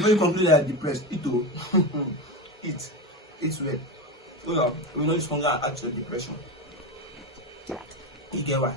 Before you conclude that you're depressed, eat oh. Eat. Eat well. So yeah, we know it's hunger and actual depression. You get why?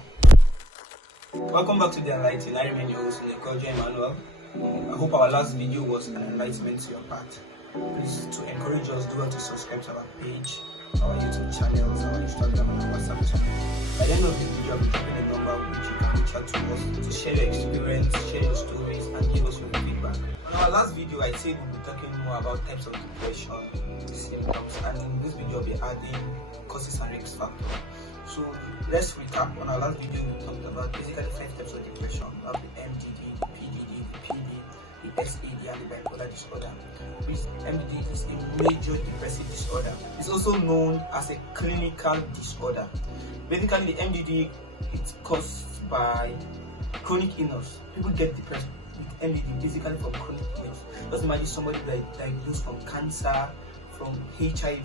Welcome back to the Enlightened. I remain your host, Nicola Emmanuel. I hope our last video was an enlightenment to your part. Please, to encourage us, do want to subscribe to our page, our YouTube channels, our Instagram, and our WhatsApp channel. By the end of the video, I'll be dropping a number which you can reach out to us to share your experience, share your stories, and give us your feedback. On our last video, I said we'll be talking more about types of depression, symptoms, and in this video, I'll be adding causes and risk factors. So let's recap. On our last video, we talked about basically 5 types of depression. We have the MDD, the PDD, the PD, the SAD, and the bipolar disorder. MDD is a major depressive disorder. It's also known as a clinical disorder. Basically, the MDD is caused by chronic illness. People get depressed with MDD basically from chronic illness. Just imagine somebody diagnosed from cancer, from HIV.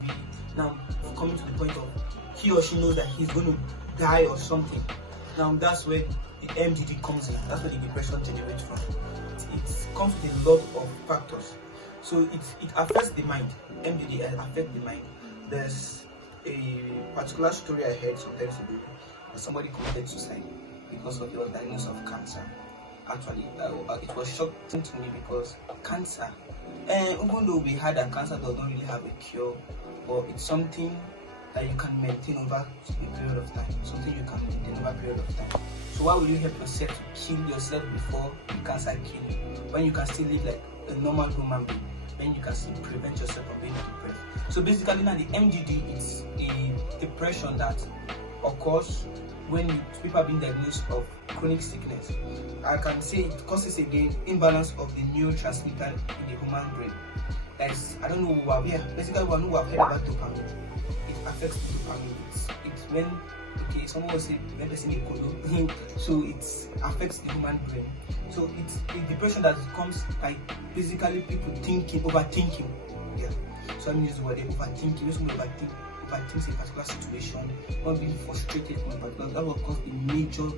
Now coming to the point of he or she knows that he's going to die or something. Now that's where the MDD comes in. That's where the depression generates from. It comes with a lot of factors. So it affects the mind. MDD affects the mind. There's a particular story I heard sometimes ago where somebody committed suicide because of the diagnosis of cancer. Actually, it was shocking to me because cancer, even though we had that cancer does not really have a cure, but it's something that you can maintain over a period of time. Something you can maintain over a period of time. So why would you help yourself to kill yourself before the cancer kills you? When you can still live like a normal human being, when you can still prevent yourself from being depressed. So basically now the MDD is a depression that occurs when people are being diagnosed of chronic sickness. I can say it causes again imbalance of the neurotransmitter in the human brain. Like, I don't know what we are. Basically, we know what I've heard about dopamine. It affects the dopamine. It's when someone will say when person is cold, so it affects the human brain. So it's a depression that comes by basically people overthinking. Yeah. So I'm using the word overthinking. When someone overthinks a particular situation, not being frustrated from a particular, that will cause a major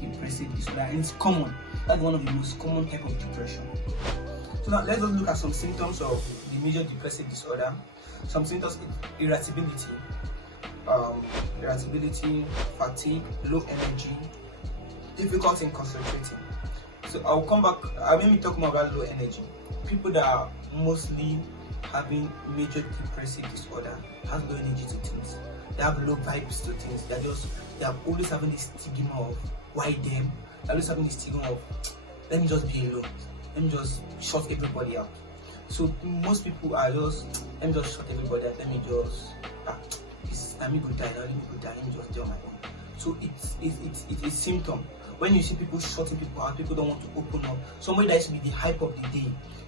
depressive disorder, and it's common. That's one of the most common type of depression. So now let's just look at some symptoms of the major depressive disorder. Some symptoms: irritability, fatigue, low energy, difficulty in concentrating. So I'll come back. I'll maybe talk more about low energy. People that are mostly having major depressive disorder have low energy to things. They have low vibes to things. They are always having this stigma of why them. They're always having this stigma of let me just be alone. Let me just shut everybody out. So most people are just let me just shut everybody out. Let me just let me go die. Let me just do on my own. So it's a symptom. When you see people shutting people out, people don't want to open up. Somebody that used to be the hype of the day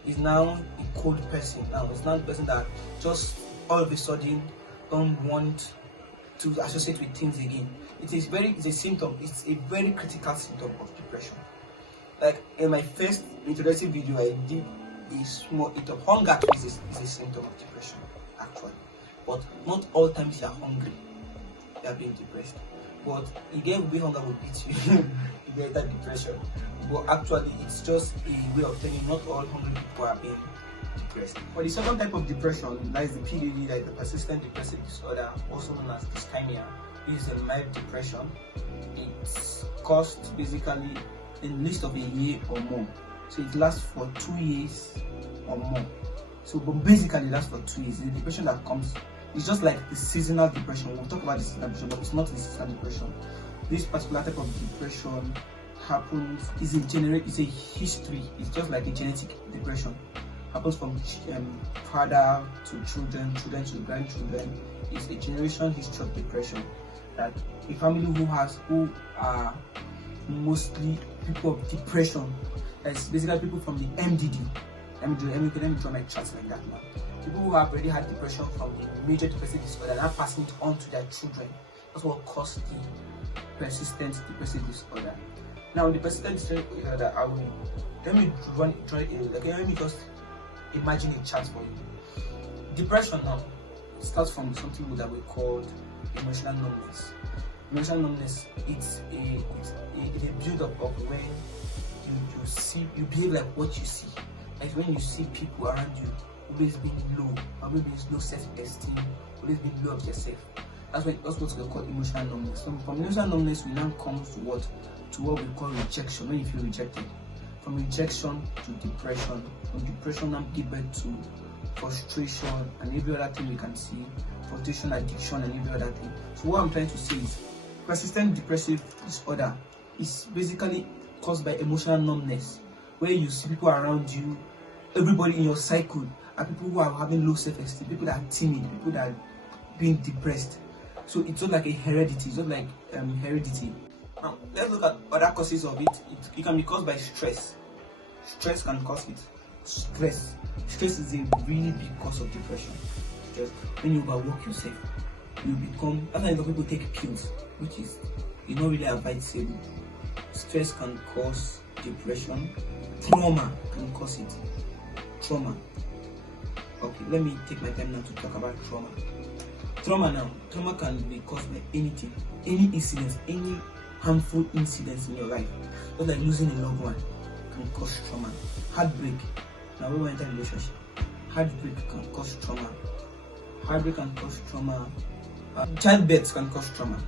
is now a cold person. Now it's not the person that just all of a sudden don't want to associate with things again. It's a symptom. It's a very critical symptom of depression. Like in my first introductory video, I did a small hit of hunger is a symptom of depression, actually. But not all times you are hungry, you are being depressed. But again, when hunger will beat you, you get that depression. But actually, it's just a way of telling not all hungry people are being depressed. For the second type of depression, that is the PDD, that is the persistent depressive disorder, also known as dysthymia. It is a mild depression. It's caused basically in least of a year or more. So it lasts for 2 years or more. So but basically it lasts for 2 years. The depression that comes, it's just like the seasonal depression. We'll talk about the seasonal depression, but it's not the seasonal depression. This particular type of depression happens, it's a history. It's just like a genetic depression. Happens from father to children to grandchildren. It's a generation history of depression. That a family who are mostly people of depression, that's basically people from the MDD. Let me draw my charts like that now. People who have already had depression from the major depressive disorder and are passing it on to their children. That's what causes the persistent depressive disorder. Now, the persistent disorder, let me just imagine a chart for you. Depression now starts from something that we call emotional numbness. Emotional numbness, it's a build-up of when you behave like what you see. Like when you see people around you always being low, or maybe it's low self-esteem, always being low of yourself. That's what we call emotional numbness. So from emotional numbness, we now come to what we call rejection. When you feel rejected, from rejection to depression, from depression now give birth to frustration and every other thing we can see, frustration, addiction, and every other thing. So what I'm trying to say is, persistent depressive disorder is basically caused by emotional numbness, where you see people around you, everybody in your cycle are people who are having low self-esteem, people that are timid, people that are being depressed. So it's not like a heredity, it's not like heredity. Now let's look at other causes of it. It can be caused by stress. Stress can cause it. Stress is a really big cause of depression. Just when you overwork yourself, you become, that's why people take pills, which is not really advisable. Stress can cause depression. Trauma can cause it. Trauma. Okay, let me take my time now to talk about trauma. Trauma can be caused by anything, any incident, any harmful incidents in your life. Just like losing a loved one can cause trauma. Heartbreak. Now we enter a relationship. Heartbreak can cause trauma. Heartbreak can cause trauma. Childbirth can cause trauma.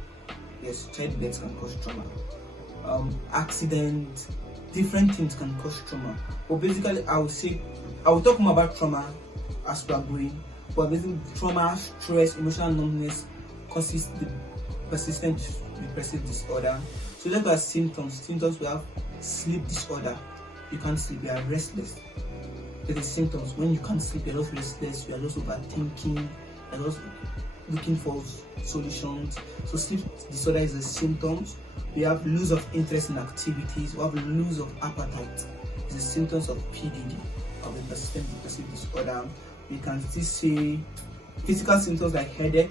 Yes, childbirth can cause trauma. Accident, different things can cause trauma. But basically, I will talk more about trauma as we are going. But basically, trauma, stress, emotional numbness causes the persistent depressive disorder. So look at symptoms. Symptoms, we have sleep disorder. You can't sleep, you are restless. There's the symptoms. When you can't sleep, you're just restless, you are just overthinking, you're just looking for solutions. So sleep disorder is the symptoms. We have lose of interest in activities, we have lose of appetite. It's the symptoms of PDD, of the persistent depressive disorder. We can still see physical symptoms like headache,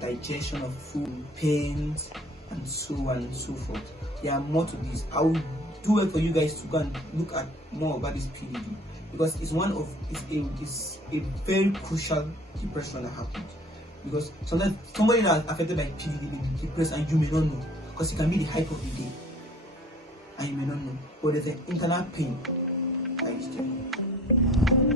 digestion of food, pains, and so on and so forth. There are more to this. I will do it for you guys to go and look at more about this PDD, because it's a very crucial depression that happens. Because sometimes somebody that is affected by PDD may be depressed and you may not know, because it can be the hype of the day and you may not know, but there's an internal pain that is there.